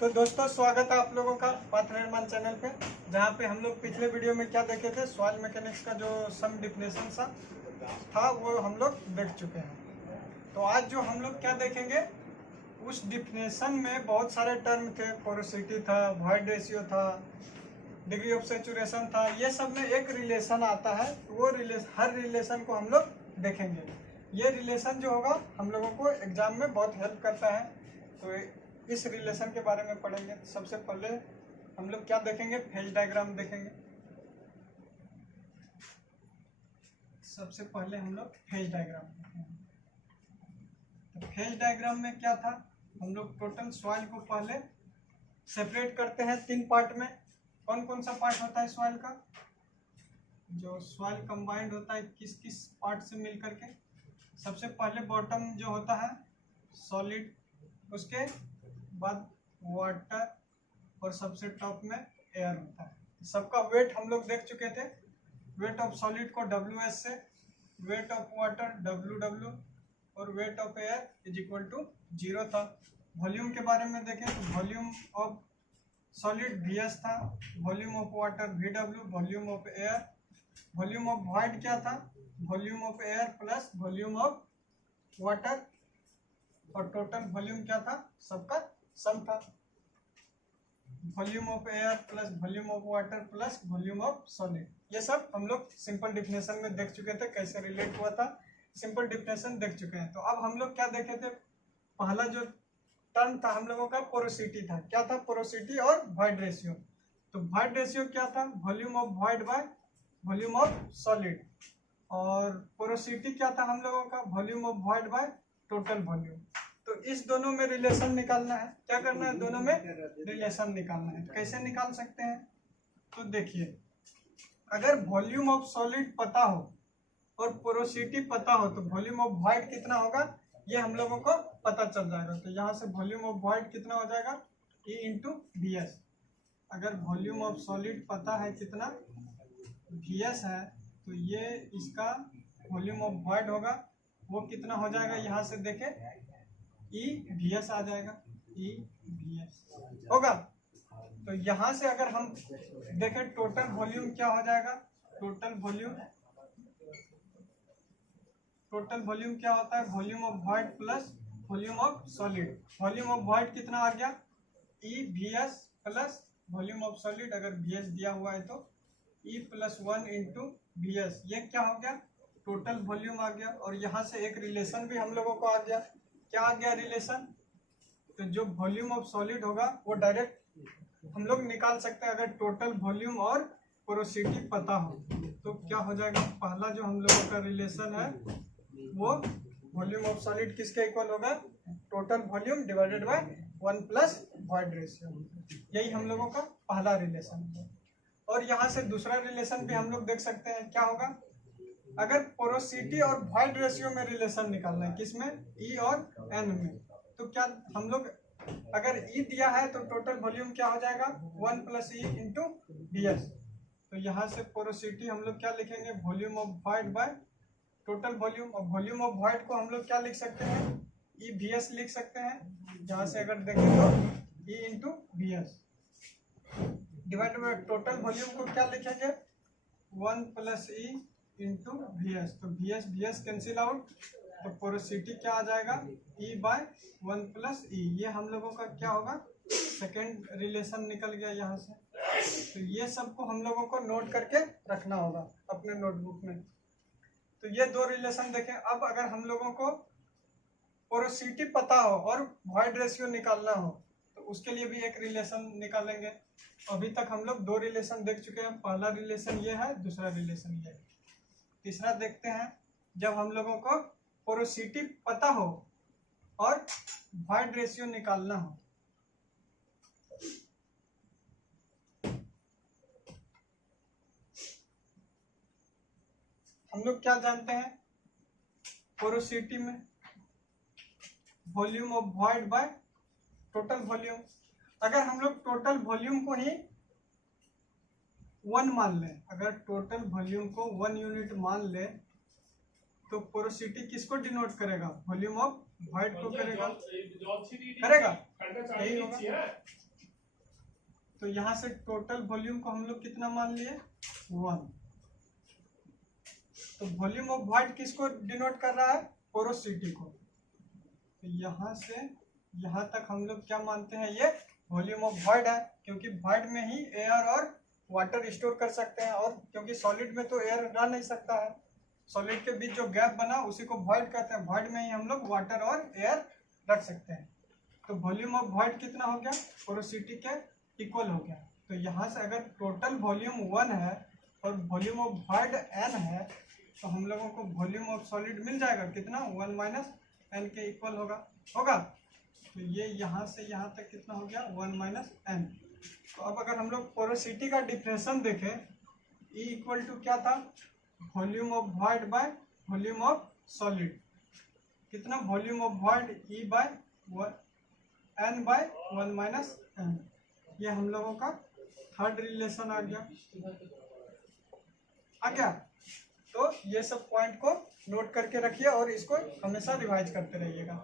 तो दोस्तों स्वागत है आप लोगों का पथ निर्माण चैनल पे, जहाँ पे हम लोग पिछले वीडियो में क्या देखे थे, सॉइल मैकेनिक्स का जो सम डिफिनेशन था वो हम लोग देख चुके हैं। तो आज जो हम लोग क्या देखेंगे, उस डिफिनेशन में बहुत सारे टर्म थे, पोरोसिटी था, वॉइड रेशियो था, डिग्री ऑफ सेचुरेशन था, ये सब में एक रिलेशन आता है। वो हर रिलेशन को हम लोग देखेंगे। ये रिलेशन जो होगा हम लोगों को एग्जाम में बहुत हेल्प करता है। तो इस रिलेशन के बारे में पढ़ेंगे। सबसे पहले हम लोग क्या देखेंगे, फेज डायग्राम देखेंगे। सबसे पहले हम लोग फेज डायग्राम देखेंगे। तो फेज डायग्राम में क्या था, हम लोग टोटल सॉइल को पहले सेपरेट करते हैं 3 पार्ट में। कौन कौन सा पार्ट होता है सॉइल का, जो सॉइल कंबाइंड होता है किस किस पार्ट से मिल करके। सबसे पहले बॉटम जो होता है सॉलिड, उसके बाद वाटर, और सबसे टॉप में एयर होता है। सबका वेट हम लोग देख चुके थे। वेट ऑफ सॉलिड को WS से, वेट ऑफ वाटर WW, और weight of air is equal to 0 था। वॉल्यूम के बारे में देखें तो वॉल्यूम ऑफ सॉलिड VS था, volume of water VW, volume of air, volume of void क्या था, volume of air plus volume of water, और टोटल वॉल्यूम क्या था, सबका सम था। Volume of air plus volume of water plus volume of solid. ये सब हम लोग सिंपल डिफिनेशन में देख चुके थे, कैसे रिलेट हुआ था, सिंपल डिफिनेशन देख चुके हैं। तो अब हम लोग क्या देखे थे, पहला जो टर्म था हम लोगों का पोरोसिटी था। क्या था, पोरोसिटी और वॉइड रेशियो। तो वॉइड रेशियो क्या था, volume of void by volume of solid, और पोरोसिटी क्या था हम लोगों का, volume of void by total volume. तो इस दोनों में रिलेशन निकालना है। क्या करना है, दोनों में रिलेशन निकालना है। कैसे निकाल सकते हैं, तो देखिए, अगर वॉल्यूम ऑफ सॉलिड पता हो और पोरोसिटी पता हो तो वॉल्यूम ऑफ वॉइड कितना होगा ये हम लोगों को पता चल जाएगा। तो यहाँ से वॉल्यूम ऑफ वॉइड कितना हो जाएगा, E इंटू VS। अगर वॉल्यूम ऑफ सॉलिड पता है कितना VS है, तो ये इसका वॉल्यूम ऑफ वॉइड होगा, वो कितना हो जाएगा, यहाँ से देखे EVS आ जाएगा, EVS होगा। तो यहाँ से अगर हम देखें टोटल वॉल्यूम क्या हो जाएगा, टोटल वॉल्यूम क्या होता है, volume of void plus volume of solid. Volume of void कितना आ गया, EVS plus volume of solid, अगर VS दिया हुआ है तो E प्लस 1 इंटू VS। ये क्या हो गया, टोटल वॉल्यूम आ गया। और यहाँ से एक रिलेशन भी हम लोगों को आ गया। क्या आ गया रिलेशन, तो जो वॉल्यूम ऑफ सॉलिड होगा वो डायरेक्ट हम लोग निकाल सकते हैं अगर टोटल वॉल्यूम और पोरोसिटी पता हो। तो क्या हो जाएगा, पहला जो हम लोगों का रिलेशन है वो वॉल्यूम ऑफ सॉलिड किसके इक्वल होगा, total volume divided by 1 plus void ratio. यही हम लोगों का पहला रिलेशन है। और यहाँ से दूसरा रिलेशन भी हम लोग देख सकते हैं। क्या होगा, अगर पोरोसिटी और वॉइड रेशियो में रिलेशन निकालना है, किसमें, E और N में, तो क्या हम लोग, अगर E दिया है तो टोटल वॉल्यूम क्या हो जाएगा, 1 प्लस E इंटू VS। तो यहाँ से पोरोसिटी हम लोग क्या लिखेंगे, volume of void by total volume. और वॉल्यूम ऑफ वॉइड को हम लोग क्या लिख सकते हैं, EVS लिख सकते हैं। जहाँ से अगर देखें तो E into VS divide by total volume को क्या लिखेंगे, 1 प्लस E इंटू VS। तो VS कैंसिल आउट, तो पोरोसिटी क्या आ जाएगा, E बाय 1 प्लस E। ये हम लोगों का क्या होगा, सेकेंड रिलेशन निकल गया यहाँ से। तो ये सबको हम लोगों को नोट करके रखना होगा अपने नोटबुक में। तो ये 2 रिलेशन देखें। अब अगर हम लोगों को पोरोसिटी पता हो और वॉइड रेशियो निकालना हो तो उसके लिए भी एक रिलेशन निकालेंगे। अभी तक हम लोग 2 रिलेशन देख चुके हैं। पहला रिलेशन ये है, दूसरा रिलेशन ये है। तीसरा देखते हैं, जब हम लोगों को पोरोसिटी पता हो और वॉइड रेशियो निकालना हो। हम लोग क्या जानते हैं, पोरोसिटी में volume of void by total volume. अगर हम लोग टोटल वॉल्यूम को ही 1 मान लें, अगर टोटल वॉल्यूम को 1 यूनिट मान ले, तो पोरोसिटी किसको डिनोट करेगा, वॉल्यूम ऑफ वॉइड को करेगा, यही होगा। तो यहाँ से टोटल वॉल्यूम को हम लोग कितना मान लिए 1। तो वॉल्यूम ऑफ वॉइड किसको डिनोट कर रहा है, पोरोसिटी को। तो यहाँ से यहाँ तक हम लोग क्या मानते हैं, ये वॉल्यूम ऑफ वॉइड है, क्योंकि वॉइड में ही एयर और वाटर स्टोर कर सकते हैं, और क्योंकि सॉलिड में तो एयर रह नहीं सकता है, सॉलिड के बीच जो गैप बना उसी को वॉइड कहते हैं। वॉइड में ही हम लोग वाटर और एयर रख सकते हैं। तो वॉल्यूम ऑफ वॉइड कितना हो गया, पोरोसिटी के इक्वल हो गया। तो यहाँ से अगर टोटल वॉल्यूम 1 है और वॉल्यूम ऑफ वॉइड n है, तो हम लोगों को वॉल्यूम ऑफ सॉलिड मिल जाएगा कितना, 1 माइनस n के इक्वल होगा। तो ये यहाँ से यहाँ तक कितना हो गया, 1 माइनस n। तो अब अगर हम लोग पोरोसिटी का डिफरेंशन देखें, E इक्वल टू क्या था, volume of void by volume of solid. कितना, volume of void E by n by 1 minus n। ये हम लोगों का थर्ड रिलेशन आ गया। तो ये सब पॉइंट को नोट करके रखिए और इसको हमेशा रिवाइज करते रहिएगा।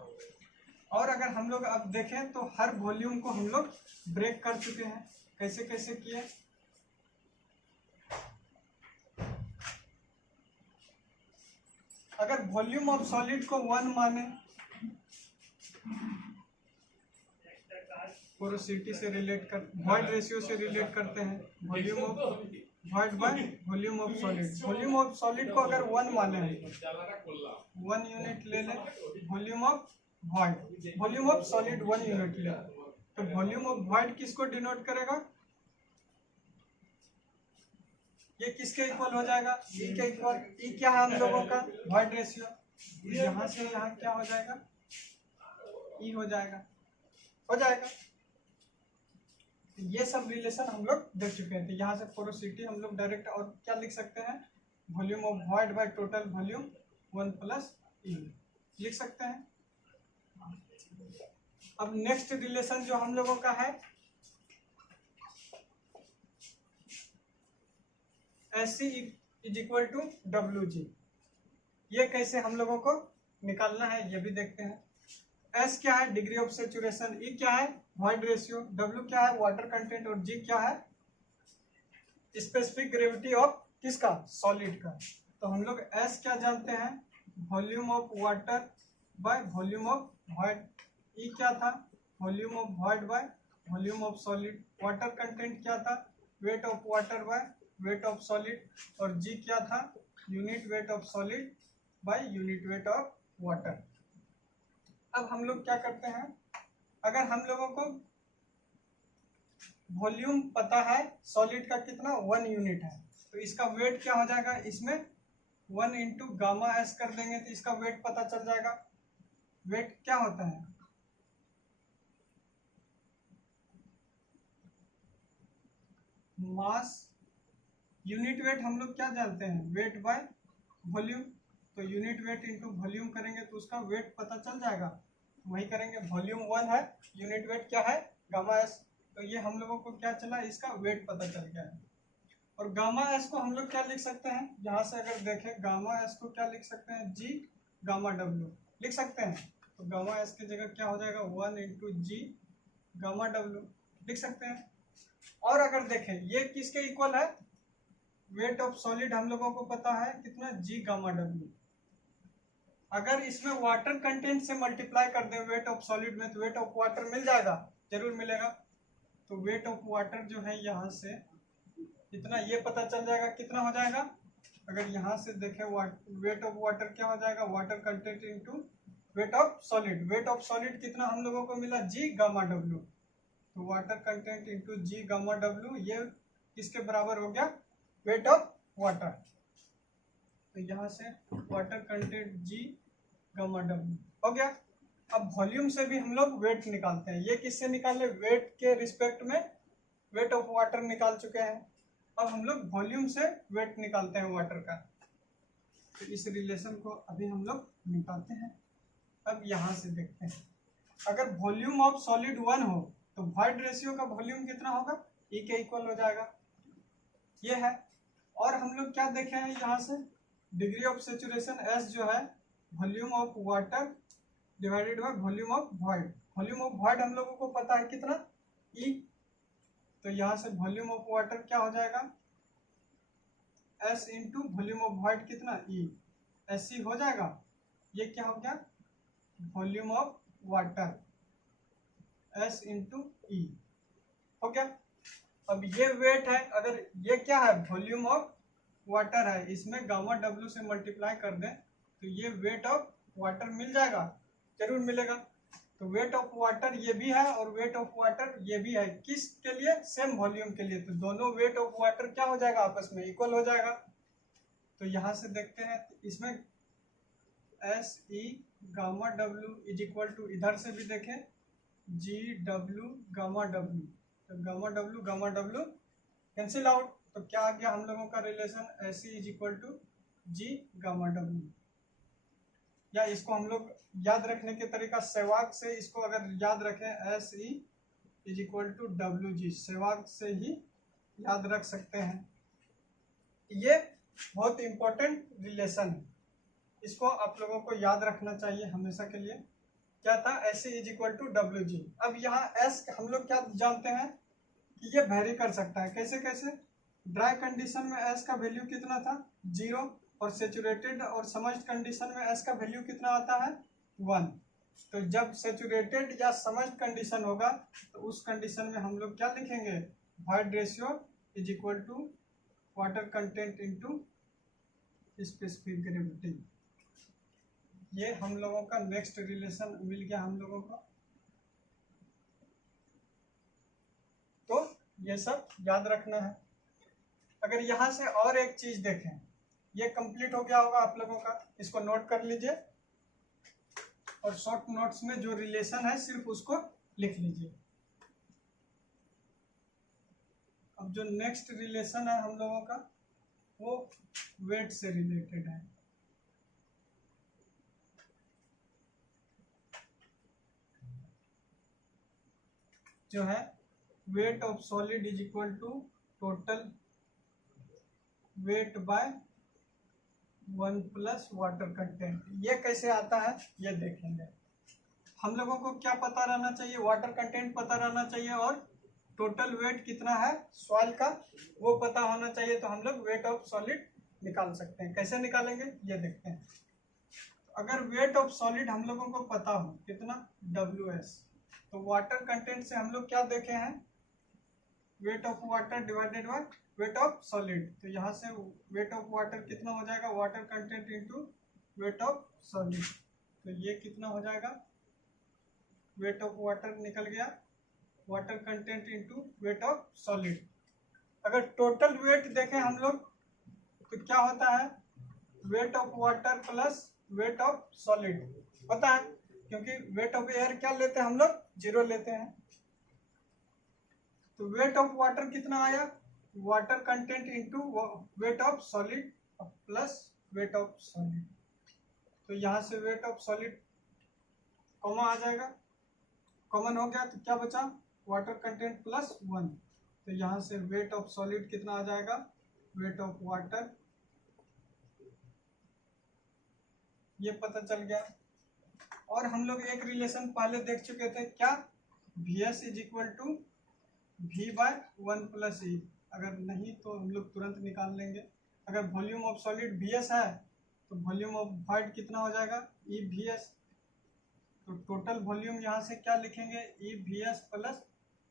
और अगर हम लोग अब देखें तो हर वॉल्यूम को हम लोग ब्रेक कर चुके हैं। कैसे कैसे किए, अगर वॉल्यूम ऑफ सॉलिड को 1 माने, पोरोसिटी से रिलेट कर, वॉइड रेशियो से रिलेट करते हैं, volume of void by volume of solid. Volume of solid को अगर 1 माने, 1 यूनिट ले लें, volume of void, volume of solid 1 unit ले, तो वॉल्यूम ऑफ वॉइड किसको डिनोट करेगा, ये किसके इक्वल हो जाएगा, ई के इक्वल। ई क्या है हम लोगों का, वॉइड रेशियो। यहाँ से यहाँ क्या हो जाएगा, ई हो जाएगा। ये सब रिलेशन हम लोग देख चुके हैं। तो यहाँ से पोरोसिटी हम लोग डायरेक्ट और क्या लिख सकते हैं, volume of void by total volume 1 plus E लिख सकते हैं। अब नेक्स्ट रिलेशन जो हम लोगों का है, SC is equal to WG। ये कैसे हम लोगों को निकालना है ये भी देखते हैं। S क्या है, डिग्री ऑफ सेचुरेशन, E क्या है, वॉइड रेशियो, W क्या है, वाटर कंटेंट, और G क्या है, स्पेसिफिक ग्रेविटी ऑफ किसका, सॉलिड का। तो हम लोग S क्या जानते हैं, volume of water bye volume of void. E क्या था, volume of void by volume of solid. Water content क्या था, wait of water by weight of solid. और G क्या था, unit weight of solid by unit weight of water. अब हम लोग क्या करते हैं, अगर हम लोगों को वॉल्यूम पता है सॉलिड का कितना, 1 यूनिट है, तो इसका वेट क्या हो जाएगा, इसमें 1 इंटू गामा एस कर देंगे तो इसका वेट पता चल जाएगा। वेट क्या होता है, मास, यूनिट वेट हम लोग क्या जानते हैं, वेट बाय वॉल्यूम। तो यूनिट वेट इंटू वॉल्यूम करेंगे तो उसका वेट पता चल जाएगा। वही करेंगे, वॉल्यूम 1 है, यूनिट वेट क्या है, गामा एस। तो ये हम लोगों को क्या चला, इसका वेट पता चल गया है। और गामा एस को हम लोग क्या लिख सकते हैं, यहाँ से अगर देखें गामा एस को क्या लिख सकते हैं, G गामा W लिख सकते हैं। तो गामा एस की जगह क्या हो जाएगा, 1 इंटू G गामा W लिख सकते हैं। और अगर देखें ये किसके इक्वल है, वेट ऑफ सॉलिड हम लोगों को पता है कितना, G गामा W। अगर इसमें वाटर कंटेंट से मल्टीप्लाई कर दें वेट ऑफ सॉलिड में, तो वेट ऑफ वाटर मिल जाएगा, जरूर मिलेगा। तो वेट ऑफ वाटर जो है यहाँ से कितना, ये पता चल जाएगा कितना हो जाएगा। अगर यहाँ से देखें वेट ऑफ वाटर क्या हो जाएगा, water content into weight of solid. Wait of solid कितना हम लोगों को मिला, G गामा W। तो water content into G gamma W ये किसके बराबर हो गया, वेट ऑफ वाटर। तो यहाँ से water content G gamma W हो गया। अब वॉल्यूम से भी हम लोग वेट निकालते हैं। ये किससे निकाले, वेट के रिस्पेक्ट में वेट ऑफ वाटर निकाल चुके हैं। अब हम लोग वॉल्यूम से वेट निकालते हैं वाटर का। तो इस रिलेशन को अभी हम लोग निकालते हैं। अब यहाँ से देखते हैं, अगर वॉल्यूम ऑफ सॉलिड 1 हो तो वॉइड रेशियो का वॉल्यूम कितना होगा, E के इक्वल हो जाएगा, ये है। और हम लोग क्या देखे हैं यहाँ से, डिग्री ऑफ सेचुरेशन S जो है volume of water divided by volume of void. Volume of void हम लोगों को पता है कितना, E। तो यहाँ से वॉल्यूम ऑफ वाटर क्या हो जाएगा, S into volume of white कितना E, SC हो जाएगा। ये क्या हो गया, volume of water S into E हो गया। अब ये वेट है, अगर ये क्या है वॉल्यूम ऑफ वाटर है, इसमें गामा W से मल्टीप्लाई कर दें तो ये वेट ऑफ वाटर मिल जाएगा, जरूर मिलेगा। तो वेट ऑफ वाटर ये भी है और वेट ऑफ वाटर ये भी है, किस के लिए, सेम वॉल्यूम के लिए। तो दोनों वेट ऑफ वाटर क्या हो जाएगा, आपस में इक्वल हो जाएगा। तो यहाँ से देखते हैं, इसमें S e gamma W is equal to, इधर से भी देखें जी डब्ल्यू गामा डब्ल्यू, तो गामा डब्ल्यू कैंसिल आउट। तो क्या आ गया हम लोगों का relation, S e is equal to G gamma W. या इसको हम लोग याद रखने के तरीका सहवाग से, इसको अगर याद रखें S e is equal to W G, Sehwag से ही याद रख सकते हैं। ये बहुत इंपॉर्टेंट रिलेशन है, इसको आप लोगों को याद रखना चाहिए हमेशा के लिए। क्या था, S e is equal to W G. अब यहाँ एस हम लोग क्या जानते हैं कि ये वेरी कर सकता है, कैसे कैसे, ड्राई कंडीशन में एस का वैल्यू कितना था 0, और सेचुरेटेड और समझ्ड कंडीशन में एस का वैल्यू कितना आता है 1। तो जब सेचुरेटेड या समझ्ड कंडीशन होगा तो उस कंडीशन में हम लोग क्या लिखेंगे, void ratio is equal to water content into specific gravity. ये हम लोगों का नेक्स्ट रिलेशन मिल गया हम लोगों को। तो ये सब याद रखना है। अगर यहाँ से और एक चीज देखें, ये कंप्लीट हो गया होगा आप लोगों का, इसको नोट कर लीजिए और शॉर्ट नोट्स में जो रिलेशन है सिर्फ उसको लिख लीजिए। अब जो नेक्स्ट रिलेशन है हम लोगों का वो वेट से रिलेटेड है। जो है weight of solid is equal to total weight by 1 plus water content. ये कैसे आता है ये देखेंगे। हम लोगों को क्या पता रहना चाहिए, वाटर कंटेंट पता रहना चाहिए और टोटल वेट कितना है सॉइल का वो पता होना चाहिए। तो हम लोग वेट ऑफ सॉलिड निकाल सकते हैं। कैसे निकालेंगे ये देखते हैं। अगर वेट ऑफ सॉलिड हम लोगों को पता हो कितना WS, तो वाटर कंटेंट से हम लोग क्या देखे हैं, weight of water divided by weight of solid. तो यहाँ से वेट ऑफ वाटर कितना हो जाएगा, water content into wait of solid. तो ये कितना हो जाएगा, वेट ऑफ वाटर निकल गया, water content into wait of solid. अगर टोटल वेट देखें हम लोग तो क्या होता है, weight of water plus weight of solid होता है, क्योंकि वेट ऑफ एयर क्या लेते हैं हम लोग 0 लेते हैं। तो वेट ऑफ वाटर कितना आया, water content into wait of solid plus weight of solid. तो यहाँ से वेट ऑफ सॉलिड कॉमन आ जाएगा, कॉमन हो गया तो क्या बचा, वाटर कंटेंट प्लस 1। तो यहाँ से वेट ऑफ सॉलिड कितना आ जाएगा, वेट ऑफ वाटर, ये पता चल गया। और हम लोग एक रिलेशन पहले देख चुके थे, क्या, VS is equal to V by 1 plus E। अगर नहीं तो हम लोग तुरंत निकाल लेंगे। अगर वॉल्यूम ऑफ सॉलिड VS है तो वॉल्यूम ऑफ वाइट कितना हो जाएगा EVS। तो टोटल वॉल्यूम यहाँ से क्या लिखेंगे, EVS प्लस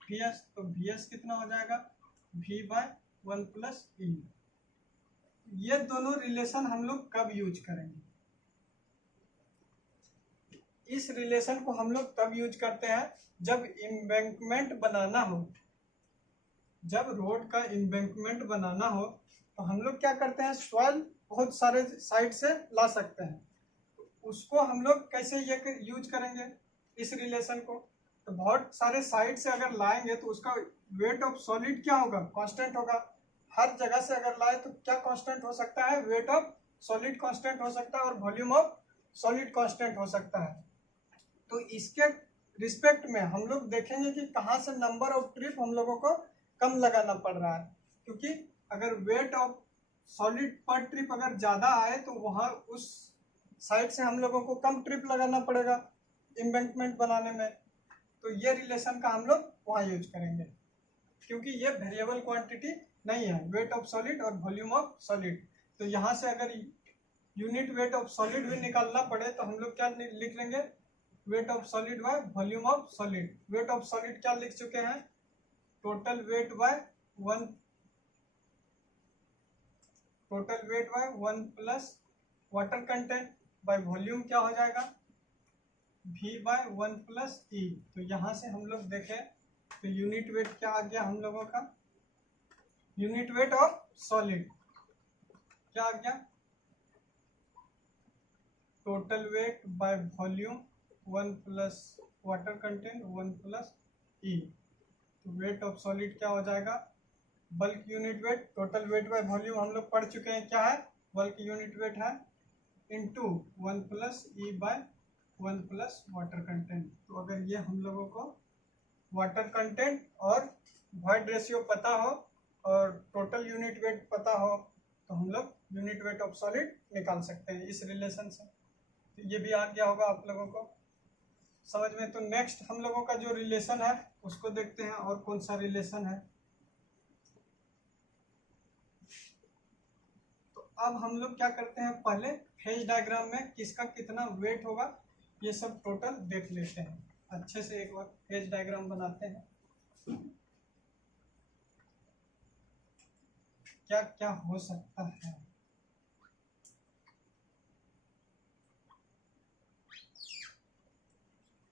VS। तो VS कितना हो जाएगा, V बाय 1 प्लस E। ये दोनों रिलेशन हम लोग कब यूज करेंगे, इस रिलेशन को हम लोग तब यूज करते हैं जब एम्बैंकमेंट बनाना हो। जब रोड का एम्बैंकमेंट बनाना हो तो हम लोग क्या करते हैं, सॉइल बहुत सारे साइड से ला सकते हैं, उसको हम लोग कैसे ये यूज करेंगे इस रिलेशन को। तो बहुत सारे साइड से अगर लाएंगे तो उसका वेट ऑफ सॉलिड क्या होगा, कांस्टेंट होगा। हर जगह से अगर लाए तो क्या कांस्टेंट हो सकता है, वेट ऑफ सॉलिड कांस्टेंट हो सकता है और वॉल्यूम ऑफ सॉलिड कांस्टेंट हो सकता है। तो इसके रिस्पेक्ट में हम लोग देखेंगे कि कहाँ से नंबर ऑफ ट्रिप हम लोगों को कम लगाना पड़ रहा है, क्योंकि अगर वेट ऑफ सॉलिड पर ट्रिप अगर ज़्यादा आए तो वहाँ उस साइड से हम लोगों को कम ट्रिप लगाना पड़ेगा एम्बैंकमेंट बनाने में। तो ये रिलेशन का हम लोग वहाँ यूज करेंगे। क्योंकि ये वेरिएबल क्वांटिटी नहीं है, वेट ऑफ सॉलिड और वॉल्यूम ऑफ सॉलिड। तो यहाँ से अगर यूनिट वेट ऑफ सॉलिड भी निकालना पड़े तो हम लोग क्या लिख लेंगे, wait of solid bye volume of solid. Wait of solid क्या लिख चुके हैं, total weight by one plus water content by volume क्या हो जाएगा, V बाय 1 प्लस ई। तो यहाँ से हम लोग देखें तो यूनिट वेट क्या आ गया हम लोगों का, यूनिट वेट ऑफ सॉलिड क्या आ गया, total weight by volume 1 plus water content 1 plus E. तो वेट ऑफ सॉलिड क्या हो जाएगा, bulk unit weight, total weight by volume हम लोग पढ़ चुके हैं क्या है, बल्क यूनिट वेट है, into 1 plus E by 1 plus water content. तो अगर ये हम लोगों को वाटर कंटेंट और वॉइड रेशियो पता हो और टोटल यूनिट वेट पता हो तो हम लोग यूनिट वेट ऑफ सॉलिड निकाल सकते हैं इस रिलेशन से। तो ये भी आ गया होगा आप लोगों को समझ में। तो नेक्स्ट हम लोगों का जो रिलेशन है उसको देखते हैं, और कौन सा रिलेशन है। तो अब हम लोग क्या करते हैं, पहले फेज डायग्राम में किसका कितना वेट होगा ये सब टोटल देख लेते हैं अच्छे से। एक बार फेज डायग्राम बनाते हैं, क्या क्या हो सकता है।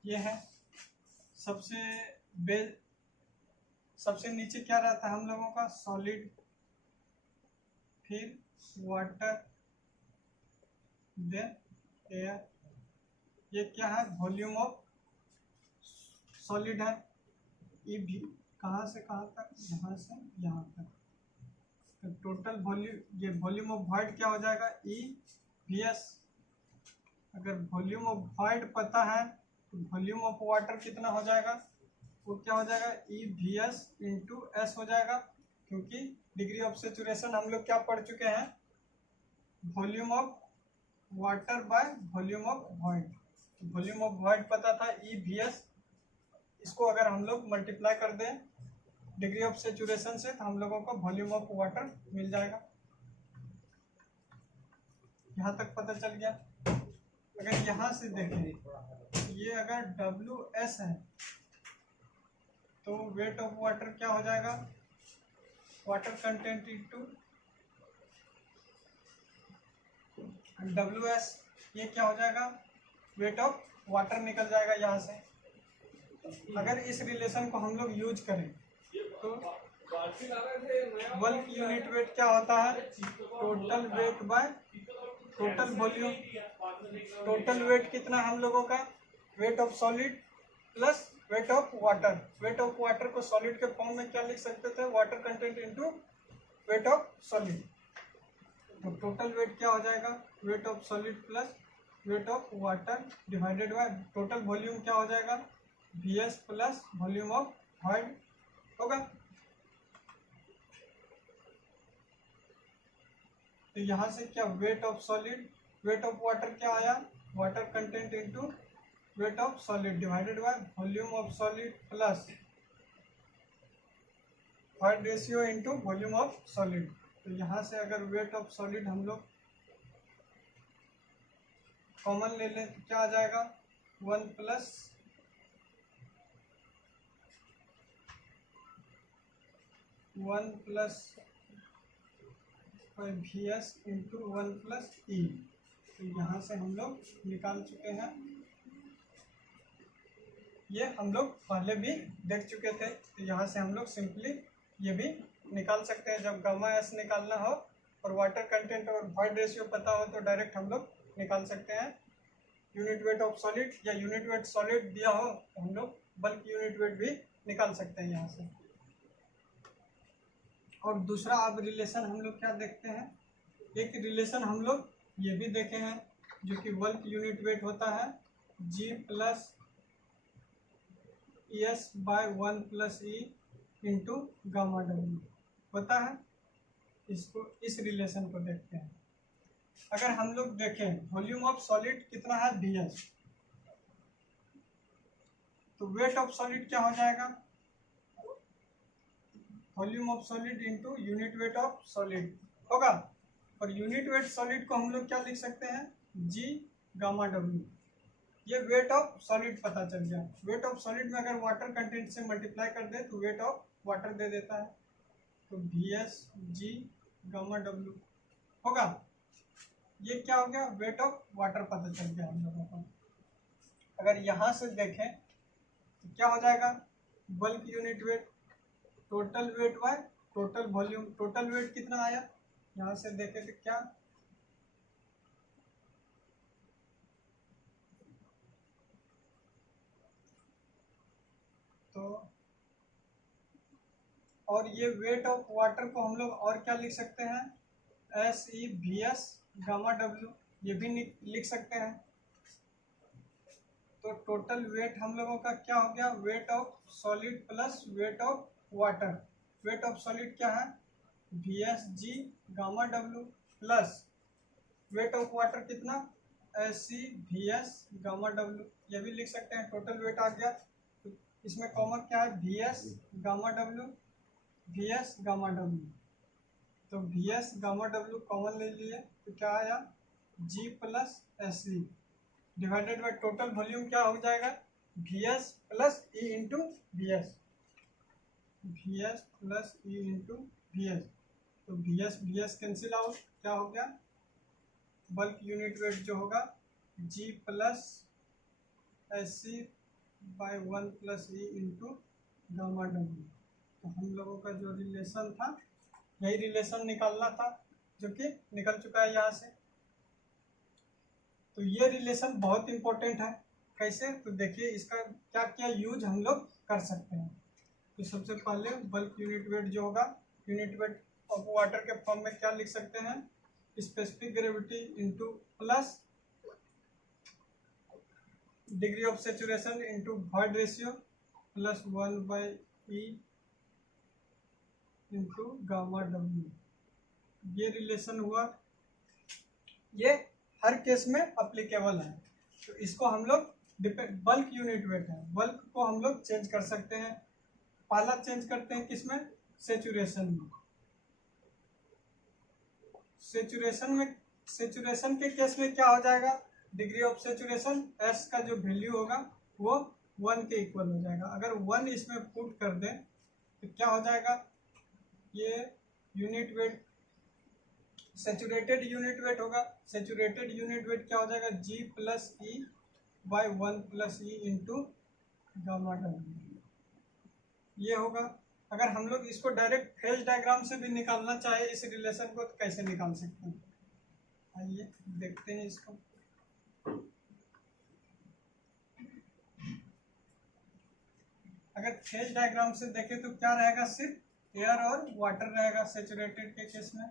ये है सबसे नीचे क्या रहता है हम लोगों का, सॉलिड, फिर वाटर, देन एयर। ये क्या है, वॉल्यूम ऑफ सॉलिड है, ये भी कहाँ से कहाँ तक, यहाँ से यहाँ तक। तो टोटल वॉल्यूम, ये वॉल्यूम ऑफ वॉइड क्या हो जाएगा, ई वी एस। अगर वॉल्यूम ऑफ वॉइड पता है तो वॉल्यूम ऑफ वाटर कितना हो जाएगा, वो क्या हो जाएगा, ई वी एस इंटू एस हो जाएगा। क्योंकि डिग्री ऑफ सेचुरेशन हम लोग क्या पढ़ चुके हैं, volume of water bye volume of void. Volume of void पता था ई वी एस, इसको अगर हम लोग मल्टीप्लाई कर दें डिग्री ऑफ सेचुरेशन से तो हम लोगों को वॉल्यूम ऑफ वाटर मिल जाएगा। यहाँ तक पता चल गया। अगर यहाँ से देखें, ये अगर WS है तो वेट ऑफ वाटर क्या हो जाएगा, वाटर कंटेंट इंटू WS। ये क्या हो जाएगा, वेट ऑफ वाटर निकल जाएगा यहाँ से। अगर इस रिलेशन को हम लोग यूज करें तो बल्क यूनिट वेट क्या होता है, total weight by total volume. Total weight कितना हम लोगों का, wait of solid plus weight of water. Weight of water को सॉलिड के फॉर्म में क्या लिख सकते थे, water content into wait of solid. तो टोटल वेट क्या हो जाएगा, weight of solid plus weight of water divided by total volume क्या हो जाएगा, VS plus volume of void होगा। तो यहाँ से क्या, wait of solid, wait of water क्या आया, water content into wait of solid divided bye volume of solid plus void ratio into volume of solid. तो यहाँ से अगर वेट ऑफ सॉलिड हम लोग कॉमन ले लें तो क्या आ जाएगा, 1 plus VS into 1 plus E. तो यहाँ से हम लोग निकाल चुके हैं, ये हम लोग पहले भी देख चुके थे। तो यहाँ से हम लोग सिंपली ये भी निकाल सकते हैं। जब गामा एस निकालना हो और वाटर कंटेंट और वॉइड रेशियो पता हो तो डायरेक्ट हम लोग निकाल सकते हैं। यूनिट वेट ऑफ सॉलिड या यूनिट वेट सॉलिड दिया हो तो हम लोग बल्क यूनिट वेट भी निकाल सकते हैं यहाँ से। और दूसरा अब रिलेशन हम लोग क्या देखते हैं, एक रिलेशन हम लोग ये भी देखे हैं जो कि बल्क यूनिट वेट होता है G plus ES by 1 plus E into gamma W होता है। इसको इस रिलेशन को देखते हैं। अगर हम लोग देखें वॉल्यूम ऑफ सॉलिड कितना है VS, तो वेट ऑफ सॉलिड क्या हो जाएगा, volume of solid into unit weight of solid होगा। और यूनिट वेट सॉलिड को हम लोग क्या लिख सकते हैं, जी गामा डब्ल्यू। ये वेट ऑफ सॉलिड पता चल गया। वेट ऑफ सॉलिड में अगर वाटर कंटेंट से मल्टीप्लाई कर दे तो वेट ऑफ वाटर दे देता है, तो V S G gamma W होगा। ये क्या हो गया, वेट ऑफ वाटर पता चल गया हम लोगों को। अगर यहाँ से देखें तो क्या हो जाएगा, bulk unit weight total weight by total volume. Total weight कितना आया, यहाँ से देखें तो क्या, तो और ये वेट ऑफ वाटर को हम लोग और क्या लिख सकते हैं, S E V S gamma W, ये भी लिख सकते हैं। तो टोटल वेट हम लोगों का क्या हो गया, weight of solid plus weight of water. Weight of solid क्या है, V S G gamma W plus weight of water कितना, S C V S gamma W, ये भी लिख सकते हैं। टोटल वेट आ गया, तो इसमें कॉमन क्या है, V S gamma W, V S gamma W. तो V S gamma W common ले लिए तो क्या आया, G plus S C divided by total volume क्या हो जाएगा, वी एस प्लस ई into V S, V S plus ई इंटू वी एस। तो वी एस कैंसिल आउट, क्या हो गया, बल्क यूनिट वेट जो होगा G plus S C by 1 plus E into gamma W. तो हम लोगों का जो रिलेशन था, यही रिलेशन निकालना था, जो कि निकल चुका है यहाँ से। तो ये रिलेशन बहुत इंपॉर्टेंट है। कैसे, तो देखिए इसका क्या क्या यूज हम लोग कर सकते हैं। तो सबसे पहले बल्क यूनिट वेट जो होगा, यूनिट वेट ऑफ वाटर के फॉर्म में क्या लिख सकते हैं, specific gravity into plus degree of saturation into void ratio plus 1 by E into gamma W. ये रिलेशन हुआ, ये हर केस में अप्लीकेबल है। तो इसको हम लोग बल्क यूनिट वेट है, बल्क को हम लोग चेंज कर सकते हैं। पहला चेंज करते हैं किसमें, सेचुरेशन में। सेचुरेशन के केस में क्या हो जाएगा, डिग्री ऑफ सेचुरेशन एस का जो वैल्यू होगा वो 1 के इक्वल हो जाएगा। अगर 1 इसमें पुट कर दें तो क्या हो जाएगा, ये unit weight saturated unit weight होगा। सेचुरेटेड यूनिट वेट क्या हो जाएगा, G plus E by 1 plus E into gamma W, ये होगा। अगर हम लोग इसको डायरेक्ट फेज डायग्राम से भी निकालना चाहे इस रिलेशन को, तो कैसे निकाल सकते हैं, आइए देखते हैं इसको। अगर फेज डायग्राम से देखें तो क्या रहेगा, सिर्फ एयर और वाटर रहेगा सेचुरेटेड के केस में।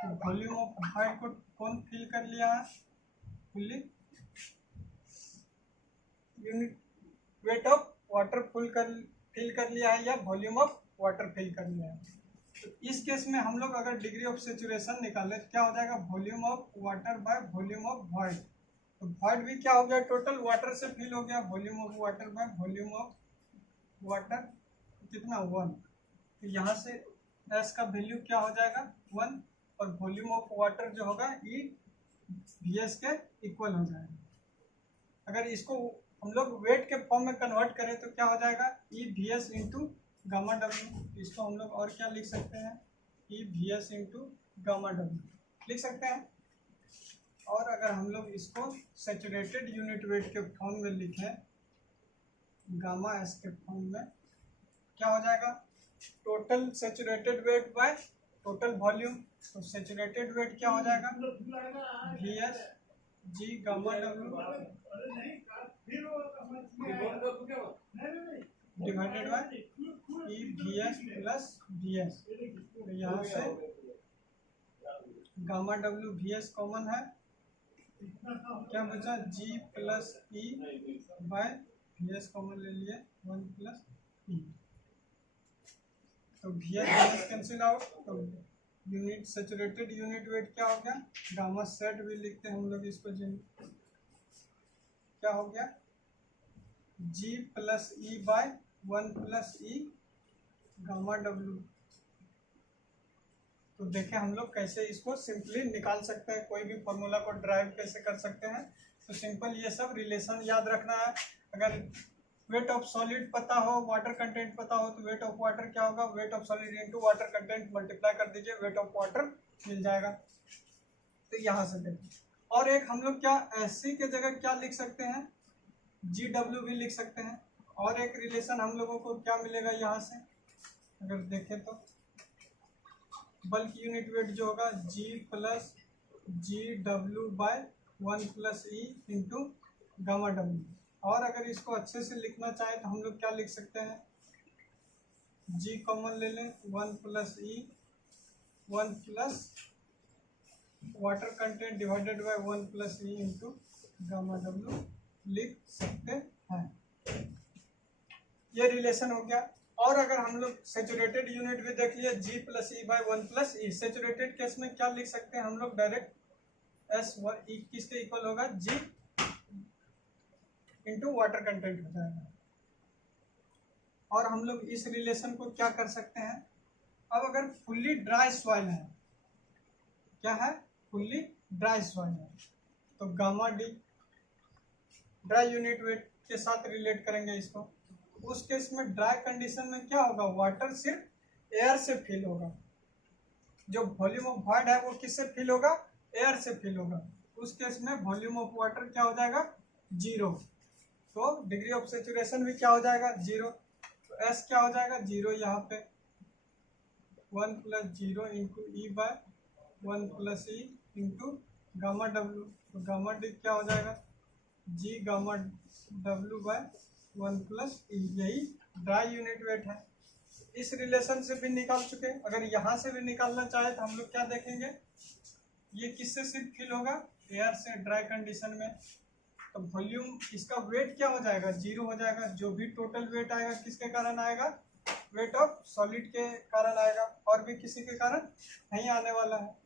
तो वॉल्यूम ऑफ वॉइड को कौन फिल कर लिया है, fully. Unit weight of water fill कर लिया है, या वॉल्यूम ऑफ वाटर फिल कर लिया है। तो इस केस में हम लोग अगर डिग्री ऑफ सेचुरेशन निकाले तो क्या हो जाएगा, volume of water bye volume of void. तो वॉइड भी क्या हो गया, टोटल वाटर से फिल हो गया, volume of water bye volume of water कितना 1। तो यहाँ से एस का वैल्यू क्या हो जाएगा 1, और वॉल्यूम ऑफ वाटर जो होगा ई वी एस के इक्वल हो जाएगा। अगर इसको हम लोग वेट के फॉर्म में कन्वर्ट करें तो क्या हो जाएगा, ई V S into gamma W. इसको हम लोग और क्या लिख सकते हैं, ई V S into gamma W लिख सकते हैं। और अगर हम लोग इसको सेचुरेटेड यूनिट वेट के फॉर्म में लिखें, गामा एस के फॉर्म में, क्या हो जाएगा, total saturated weight by total volume. तो सेचुरेटेड वेट क्या हो जाएगा, V S G gamma W divided by E V S plus V S. तो यहाँ से gamma W V S common है, क्या बचा, G plus E by V S common ले लिए 1 प्लस ई। तो वी एस कैंसिल आउट, तो यूनिट सेचुरेटेड यूनिट वेट क्या हो गया, गामा सेट भी लिखते हैं हम लोग इसको, जिन क्या हो गया, G plus E by 1 plus E gamma W. तो देखें हम लोग कैसे इसको सिंपली निकाल सकते हैं, कोई भी फॉर्मूला को ड्राइव कैसे कर सकते हैं। तो सिंपल ये सब रिलेशन याद रखना है। अगर वेट ऑफ सॉलिड पता हो, वाटर कंटेंट पता हो, तो वेट ऑफ वाटर क्या होगा, wait of solid into water content multiply कर दीजिए, वेट ऑफ वाटर मिल जाएगा। तो यहाँ से देखिए, और एक हम लोग क्या एससी के जगह क्या लिख सकते हैं, जी डब्ल्यू भी लिख सकते हैं। और एक रिलेशन हम लोगों को क्या मिलेगा यहाँ से, अगर देखें तो बल्क यूनिट वेट जो होगा G plus G W by 1 plus E into gamma W. और अगर इसको अच्छे से लिखना चाहे तो हम लोग क्या लिख सकते हैं, जी कॉमन ले लें, 1 प्लस ई 1 plus water content divided bye 1 plus ई इंटू गामा डब्ल्यू लिख सकते हैं। ये रिलेशन हो गया। और अगर हम लोग सेचुरेटेड यूनिट भी देख लिए, G plus E by 1 plus E, saturated case में क्या लिख सकते हैं हम लोग, डायरेक्ट एस ई किसके इक्वल होगा, जी इंटू वाटर कंटेंट हो जाएगा। और हम लोग इस रिलेशन को क्या कर सकते हैं, अब अगर फुल्ली ड्राई सॉइल है, क्या है, फुल्ली ड्राई सॉइल है, तो gamma D dry unit wait के साथ रिलेट करेंगे इसको। उस केस में ड्राई कंडीशन में क्या होगा, वाटर सिर्फ एयर से फिल होगा, जो वॉल्यूम ऑफ वॉइड है वो किससे फिल होगा, एयर से फिल होगा। उस केस में वॉल्यूम ऑफ वाटर क्या हो जाएगा, 0। तो डिग्री ऑफ सेचुरेशन भी क्या हो जाएगा, 0। तो एस क्या हो जाएगा, 0 यहाँ पे 1 plus 0 into E by 1 plus E into gamma W. तो गामा डी क्या हो जाएगा, G gamma W by 1 plus E. यही ड्राई यूनिट वेट है। इस रिलेशन से भी निकाल चुके। अगर यहाँ से भी निकालना चाहे तो हम लोग क्या देखेंगे, ये किससे सिर्फ फिल होगा, एयर से ड्राई कंडीशन में। तो वॉल्यूम इसका वेट क्या हो जाएगा, 0 हो जाएगा। जो भी टोटल वेट आएगा किसके कारण आएगा, वेट ऑफ सॉलिड के कारण आएगा, और भी किसी के कारण नहीं आने वाला है।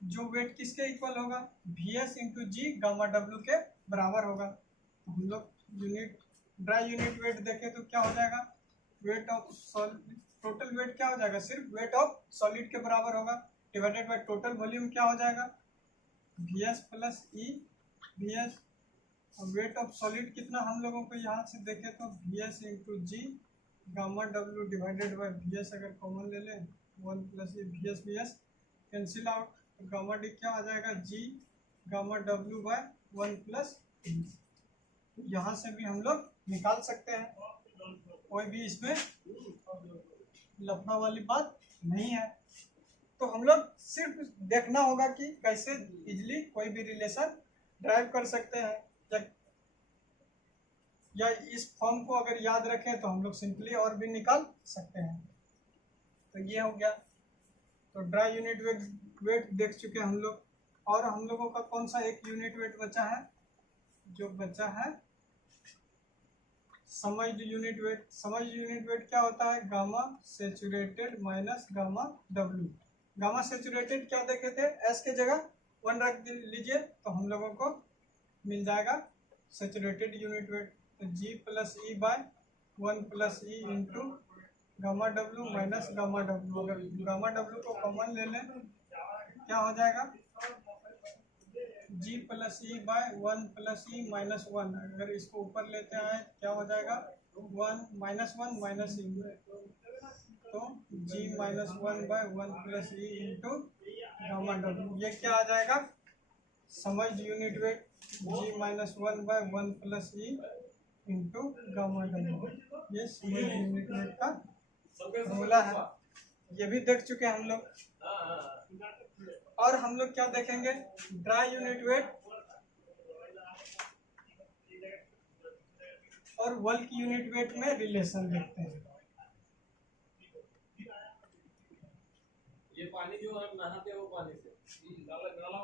जो वेट किसके इक्वल होगा, we S into G gamma W के बराबर होगा। तो हम लोग यूनिट ड्राई यूनिट वेट देखें तो क्या हो जाएगा, weight of solid, total weight क्या हो जाएगा, सिर्फ वेट ऑफ सॉलिड के बराबर होगा, डिवाइडेड बाय टोटल वॉल्यूम क्या हो जाएगा, V S plus E V S. Weight of solid कितना हम लोगों को यहाँ से देखें तो V S into G gamma W divided by V S. अगर कॉमन ले लें 1 plus E V S cancel out, तो गामा डी क्या आ जाएगा, G gamma W by 1 plus E. यहाँ से भी हम लोग निकाल सकते हैं, कोई भी इसमें लफड़ा वाली बात नहीं है। तो हम लोग सिर्फ देखना होगा कि कैसे इजली कोई भी रिलेशन ड्राइव कर सकते हैं, या इस फॉर्म को अगर याद रखें तो हम लोग सिंपली और भी निकाल सकते हैं। तो ये हो गया। तो ड्राई यूनिट वेट देख चुके हम लोग। और हम लोगों का कौन सा एक यूनिट वेट बचा है, जो बचा है समझ यूनिट वेट। समझ यूनिट वेट क्या होता है, gamma saturated minus gamma W. Gamma saturated क्या देखे थे, एस के जगह 1 रख लीजिए तो हम लोगों को मिल जाएगा सेचुरेटेड यूनिट वेट। तो G plus E by 1 plus E into gamma W minus gamma W. अगर गामा डब्ल्यू को कॉमन ले लें क्या हो जाएगा, G plus E by 1 plus E minus 1। अगर इसको ऊपर लेते हैं क्या हो जाएगा, 1 माइनस 1 माइनस ई, तो G minus 1 by 1 plus E into gamma W. ये क्या आ जाएगा, submerged unit weight G minus 1 by 1 plus E into gamma W. ये समझ यूनिट वेट का फॉर्मूला है। ये भी देख चुके हैं हम लोग। और हम लोग क्या देखेंगे, ड्राई यूनिट वेट और बल्क यूनिट वेट में रिलेशन देखते हैं। ये पानी जो हम नहाते हैं वो पानी से नाला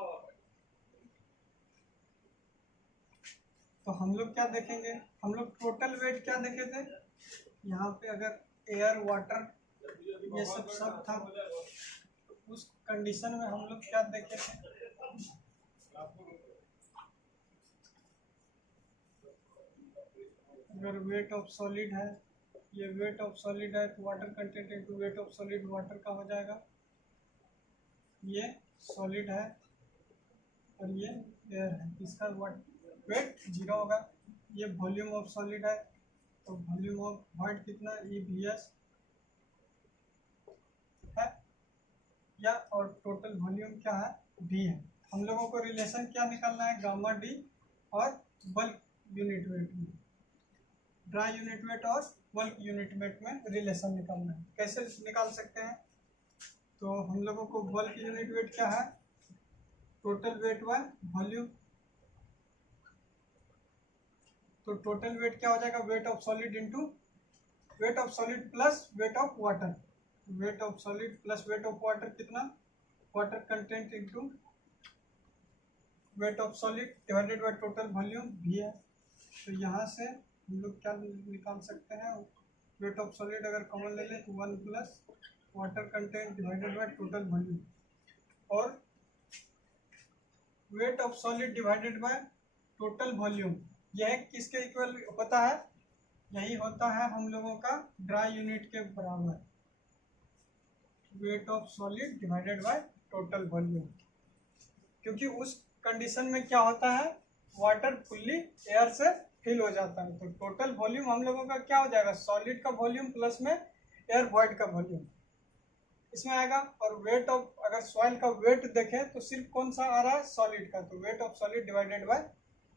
तो हम लोग क्या देखेंगे, हम लोग टोटल वेट क्या देखे थे यहाँ पे, अगर एयर वाटर ये सब था, उस कंडीशन में हम लोग क्या देखे थे, अगर वेट ऑफ सॉलिड है, ये वेट ऑफ सॉलिड है, तो water content into weight of solid water का हो जाएगा। ये सॉलिड है और ये एयर है, इसका वेट 0 होगा। ये वॉल्यूम ऑफ सॉलिड है, तो वॉल्यूम ऑफ वॉइड कितना EVS है, या और टोटल वॉल्यूम क्या है V है। हम लोगों को रिलेशन क्या निकालना है, गामा डी और बल्क यूनिट वेट में, ड्राई यूनिट वेट और बल्क यूनिट वेट में रिलेशन निकालना है। कैसे निकाल सकते हैं, तो हम लोगों को बल्क यूनिट वेट क्या है, टोटल वेट व वॉल्यूम। तो टोटल वेट क्या हो जाएगा, weight of solid into weight of solid plus weight of water, weight of solid plus weight of water कितना, water content into weight of solid divided by total volume भी है। तो यहाँ से हम लोग क्या निकाल सकते हैं, वेट ऑफ सॉलिड अगर कॉमन ले लें तो 1 plus water content divided by total volume, और weight of solid divided by total volume यह किसके इक्वल होता है, यही होता है हम लोगों का ड्राई यूनिट के बराबर, wait of solid divided by total volume. क्योंकि उस कंडीशन में क्या होता है, वाटर फुल्ली एयर से फिल हो जाता है, तो टोटल वॉल्यूम हम लोगों का क्या हो जाएगा, सॉलिड का वॉल्यूम प्लस में एयर वॉइड का वॉल्यूम इसमें आएगा। और वेट ऑफ, अगर सॉइल का वेट देखें तो सिर्फ कौन सा आ रहा है, सॉलिड का, तो weight of solid divided by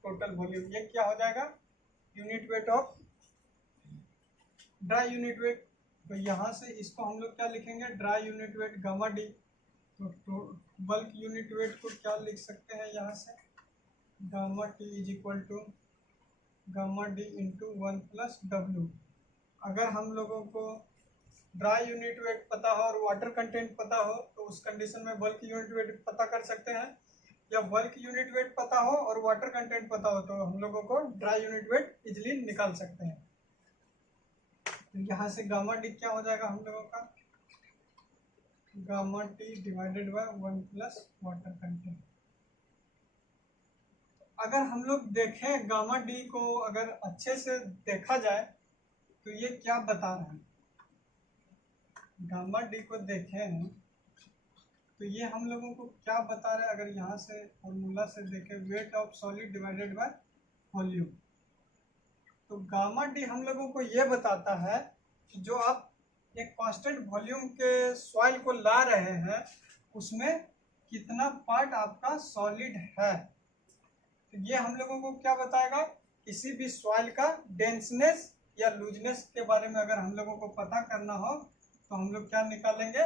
total volume, ये क्या हो जाएगा, unit weight of dry unit weight. तो यहाँ से इसको हम लोग क्या लिखेंगे, dry unit weight gamma D. तो बल्क यूनिट वेट को क्या लिख सकते हैं यहाँ से, gamma T is equal to gamma D into 1 plus W। अगर हम लोगों को ड्राई यूनिट वेट पता हो और वाटर कंटेंट पता हो तो उस कंडीशन में बल्क यूनिट वेट पता कर सकते हैं, या बल्क यूनिट वेट पता हो और वाटर कंटेंट पता हो तो हम लोगों को ड्राई यूनिट वेट इजिली निकाल सकते हैं। तो यहाँ से गामा डी क्या हो जाएगा हम लोगों का, gamma T divided by 1 plus water content. अगर हम लोग देखें गामा डी को, अगर अच्छे से देखा जाए तो ये क्या बता रहा है, गामा डी को देखें तो ये हम लोगों को क्या बता रहा है, अगर यहाँ से फॉर्मूला से देखें, wait of solid divided by volume. तो गामा डी हम लोगों को ये बताता है कि जो आप एक कांस्टेंट वॉल्यूम के सॉइल को ला रहे हैं उसमें कितना पार्ट आपका सॉलिड है। तो ये हम लोगों को क्या बताएगा, किसी भी सॉइल का डेंसनेस या लूजनेस के बारे में अगर हम लोगों को पता करना हो तो हम लोग क्या निकालेंगे,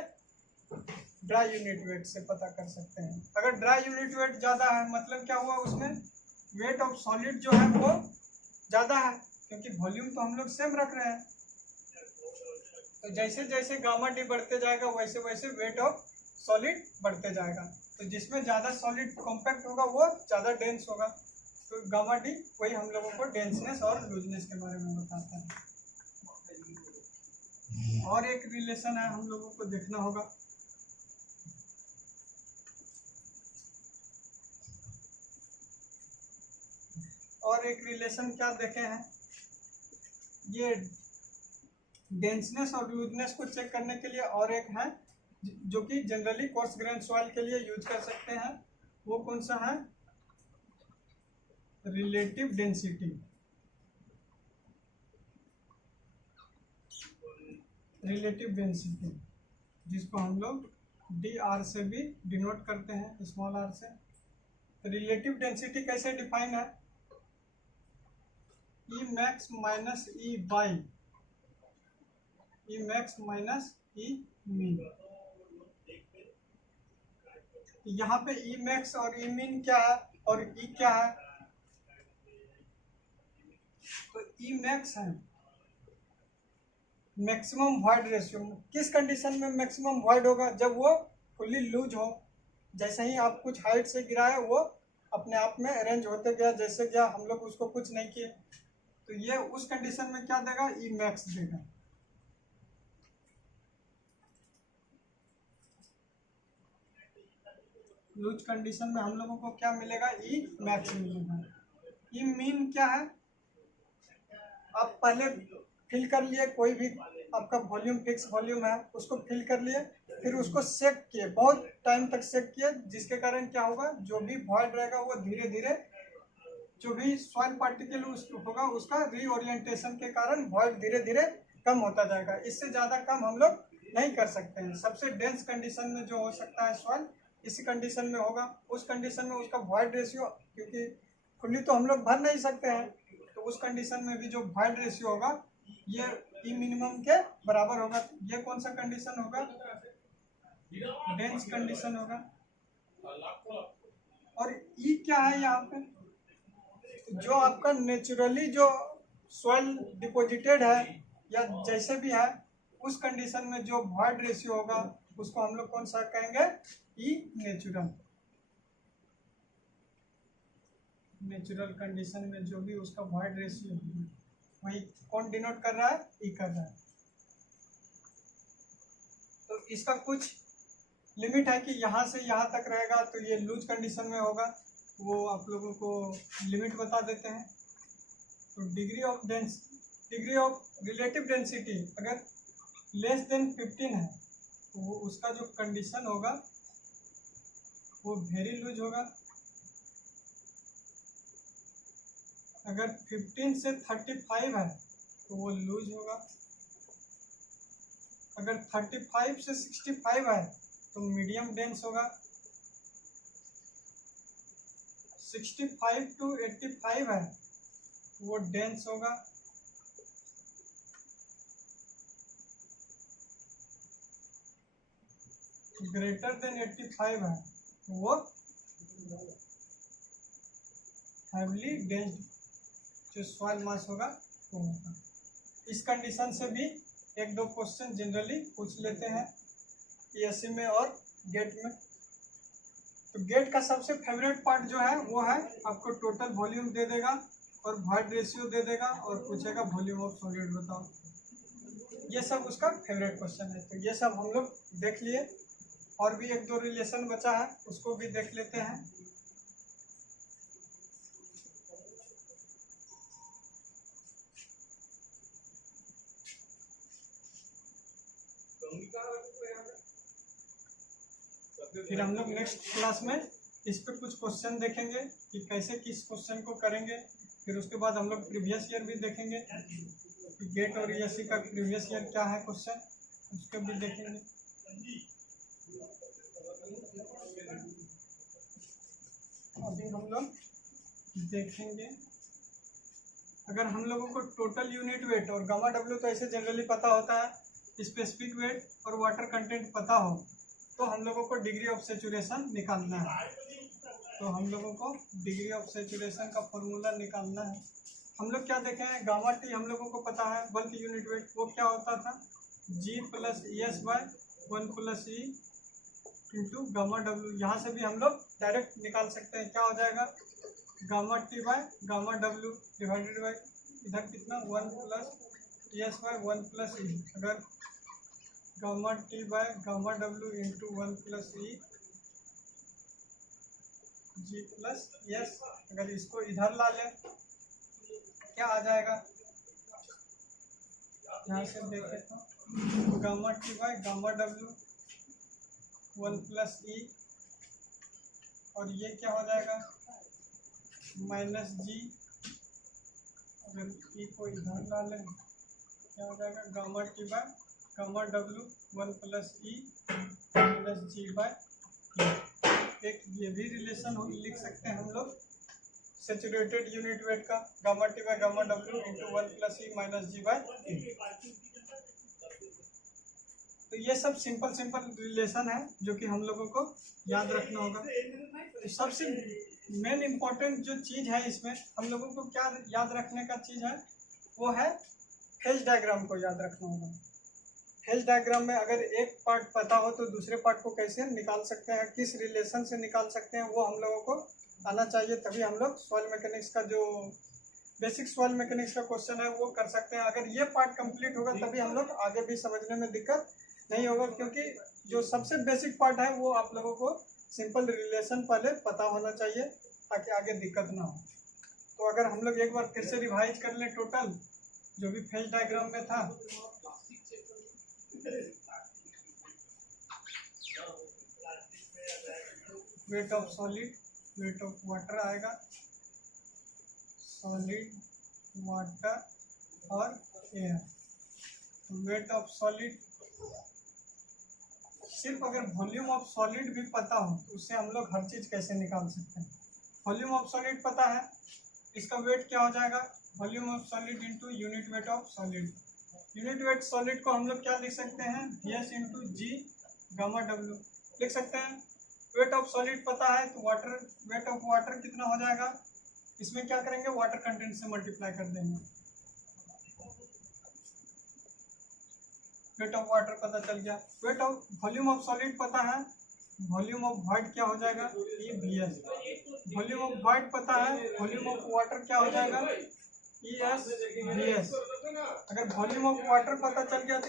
ड्राई यूनिट वेट से पता कर सकते हैं। अगर ड्राई यूनिट वेट ज़्यादा है मतलब क्या हुआ, उसमें वेट ऑफ सॉलिड जो है वो ज़्यादा है, क्योंकि वॉल्यूम तो हम लोग सेम रख रहे हैं। तो जैसे जैसे गामा डी बढ़ते जाएगा वैसे वैसे वेट ऑफ सॉलिड बढ़ते जाएगा। तो जिसमें ज़्यादा सॉलिड कॉम्पैक्ट होगा वो ज़्यादा डेंस होगा। तो गामा डी वही हम लोगों को डेंसनेस और लूजनेस के बारे में बताता है। और एक रिलेशन है हम लोगों को देखना होगा, और एक रिलेशन क्या देखे हैं, ये डेंसनेस और लूजनेस को चेक करने के लिए और एक है जो कि जनरली कोर्स ग्रेन सॉइल के लिए यूज कर सकते हैं। वो कौन सा है, रिलेटिव डेंसिटी। रिलेटिव डेंसिटी जिसको हम लोग DR से भी डिनोट करते हैं, स्मॉल r से। रिलेटिव डेंसिटी कैसे डिफाइन है, E max minus E Y, E max minus E min। यहाँ पे E max और E min क्या है और E क्या है, तो E max है मैक्सिमम वॉइड रेशियो। किस कंडीशन में मैक्सिमम वॉइड होगा, जब वो फुल्ली लूज हो। जैसे ही आप कुछ हाइट से गिराए वो अपने आप में अरेंज होते गया, जैसे गया, हम लोग उसको कुछ नहीं किए, तो ये उस कंडीशन में क्या देगा, E max देगा। लूज कंडीशन में हम लोगों को क्या मिलेगा, E max मिलेगा। E min क्या है, आप पहले फिल कर लिए, कोई भी आपका वॉल्यूम फिक्स वॉल्यूम है उसको फिल कर लिए, फिर उसको सेक किए, बहुत टाइम तक सेक किए, जिसके कारण क्या होगा, जो भी वॉइड रहेगा वो धीरे धीरे जो भी सॉइल पार्टिकल होगा उसका रीओरिएंटेशन के कारण वॉइड धीरे धीरे कम होता जाएगा। इससे ज़्यादा कम हम लोग नहीं कर सकते हैं। सबसे डेंस कंडीशन में जो हो सकता है सॉइल इसी कंडीशन में होगा। उस कंडीशन में उसका वॉइड रेशियो, क्योंकि खुली तो हम लोग भर नहीं सकते हैं, तो उस कंडीशन में भी जो वॉइड रेशियो होगा ये ई मिनिमम के बराबर होगा। ये कौन सा कंडीशन होगा, डेंस कंडीशन होगा। और ई क्या है यहाँ पे, जो आपका नेचुरली जो सॉइल डिपॉजिटेड है या जैसे भी है उस कंडीशन में जो वॉइड रेशियो होगा उसको हम लोग कौन सा कहेंगे, ई नेचुरल। नेचुरल कंडीशन में जो भी उसका वॉइड रेशियो होगा वही कौन डिनोट कर रहा है, ई कर रहा है। तो इसका कुछ लिमिट है कि यहाँ से यहाँ तक रहेगा तो ये लूज कंडीशन में होगा, वो आप लोगों को लिमिट बता देते हैं। तो डिग्री ऑफ रिलेटिव डेंसिटी अगर लेस देन 15 है तो वो उसका जो कंडीशन होगा वो वेरी लूज होगा। अगर 15 से 35 है तो वो लूज होगा। अगर 35 से 65 है तो मीडियम डेंस होगा। 65 टू 85 है वो डेंस होगा। ग्रेटर देन 85 है तो वो हैवली डेंस्ड जो सॉइल मास होगा वो होगा। इस कंडीशन से भी एक दो क्वेश्चन जनरली पूछ लेते हैं पीएससी में और गेट में। तो गेट का सबसे फेवरेट पार्ट जो है वो है आपको टोटल वॉल्यूम दे देगा और वॉइड रेशियो दे देगा और पूछेगा वॉल्यूम ऑफ सॉलिड बताओ। ये सब उसका फेवरेट क्वेश्चन है। तो ये सब हम लोग देख लिए, और भी एक दो रिलेशन बचा है उसको भी देख लेते हैं। फिर हम लोग नेक्स्ट क्लास में इस पे कुछ क्वेश्चन देखेंगे कि कैसे किस क्वेश्चन को करेंगे। फिर उसके बाद हम लोग प्रीवियस ईयर भी देखेंगे कि गेट और ईएससी का प्रीवियस ईयर क्या है क्वेश्चन, उसको भी देखेंगे। अभी हम लोग देखेंगे अगर हम लोगों को टोटल यूनिट वेट और गामा डब्ल्यू तो ऐसे जनरली पता होता है, स्पेसिफिक वेट और वाटर कंटेंट पता हो तो हम लोगों को डिग्री ऑफ सेचुरेशन निकालना है। तो हम लोगों को डिग्री ऑफ सेचुरेशन का फॉर्मूला निकालना है। हम लोग क्या देखे हैं, गामा टी हम लोगों को पता है, बल्क यूनिट वेट वो क्या होता था, G plus S by 1 plus E into gamma W. यहाँ से भी हम लोग डायरेक्ट निकाल सकते हैं, क्या हो जाएगा, gamma T by gamma W divided by इधर कितना 1 plus S by 1 plus e. अगर gamma T by gamma W into 1 plus e G plus S, अगर इसको इधर ला लें क्या आ जाएगा, यहाँ से देखें तो gamma T by gamma W 1 plus E, और ये क्या हो जाएगा माइनस जी, अगर ई को इधर ला लें क्या हो जाएगा, gamma T by gamma W 1 plus E minus G by E. एक ये भी रिलेशन लिख सकते हैं हम लोग सेचुरेटेड यूनिट वेट का, gamma T by gamma W into 1 plus E minus G by E. तो ये सब सिंपल रिलेशन है जो कि हम लोगों को याद रखना होगा। तो सबसे मेन इम्पोर्टेंट जो चीज़ है इसमें हम लोगों को क्या याद रखने का चीज़ है वो है फेज डायग्राम को याद रखना होगा। फेज डायग्राम में अगर एक पार्ट पता हो तो दूसरे पार्ट को कैसे निकाल सकते हैं, किस रिलेशन से निकाल सकते हैं, वो हम लोगों को आना चाहिए। तभी हम लोग सॉइल मैकेनिक्स का जो बेसिक सॉइल मैकेनिक्स का क्वेश्चन है वो कर सकते हैं। अगर ये पार्ट कंप्लीट होगा तभी हम लोग आगे भी समझने में दिक्कत नहीं होगा, क्योंकि जो सबसे बेसिक पार्ट है वो आप लोगों को सिंपल रिलेशन पहले पता होना चाहिए ताकि आगे दिक्कत ना हो। तो अगर हम लोग एक बार फिर से रिवाइज कर लें टोटल, जो भी फेज डायग्राम में था wait of solid, wait of water आएगा, सॉलिड, वाटर और एयर। तो वेट ऑफ सॉलिड, सिर्फ अगर वॉल्यूम ऑफ सॉलिड भी पता हो तो उससे हम लोग हर चीज़ कैसे निकाल सकते हैं। वॉल्यूम ऑफ सॉलिड पता है, इसका वेट क्या हो जाएगा, volume of solid into unit weight of solid. Unit weight solid को हम लोग क्या लिख सकते हैं, VS into G gamma W लिख सकते हैं। वेट ऑफ सॉलिड पता है तो वाटर, वेट ऑफ वाटर कितना हो जाएगा, इसमें क्या करेंगे, वाटर कंटेंट से मल्टीप्लाई कर देंगे। वेट ऑफ वाटर पता चल गया। Weight of volume of solid पता है, वॉल्यूम ऑफ वॉइड क्या हो जाएगा, ये VS। वॉल्यूम ऑफ वॉइड पता है, वॉल्यूम ऑफ वाटर क्या हो जाएगा, ES VS। अगर वॉल्यूम ऑफ वाटर पता चल गया तो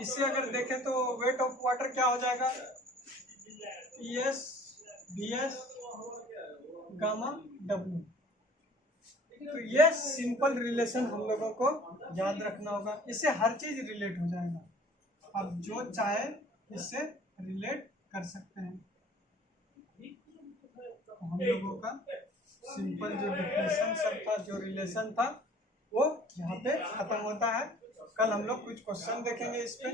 इससे अगर देखें तो वेट ऑफ वाटर क्या हो जाएगा, ES VS गामा W। तो ये सिंपल रिलेशन हम लोगों को याद रखना होगा, इससे हर चीज रिलेट हो जाएगा। आप जो चाहे इससे रिलेट कर सकते हैं। तो हम लोगों का सिंपल जो डिफिनेशन सब था, जो रिलेशन था, वो यहाँ पे खत्म होता है। कल हम लोग कुछ क्वेश्चन देखेंगे इस पे।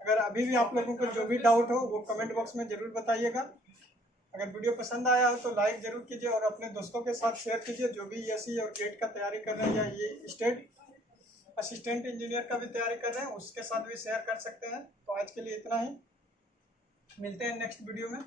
अगर अभी भी आप लोगों को जो भी डाउट हो वो कमेंट बॉक्स में जरूर बताइएगा। अगर वीडियो पसंद आया हो तो लाइक जरूर कीजिए और अपने दोस्तों के साथ शेयर कीजिए, जो भी एसई और गेट का तैयारी कर रहे हैं या ये स्टेट असिस्टेंट इंजीनियर का भी तैयारी कर रहे हैं उसके साथ भी शेयर कर सकते हैं। तो आज के लिए इतना ही, मिलते हैं नेक्स्ट वीडियो में।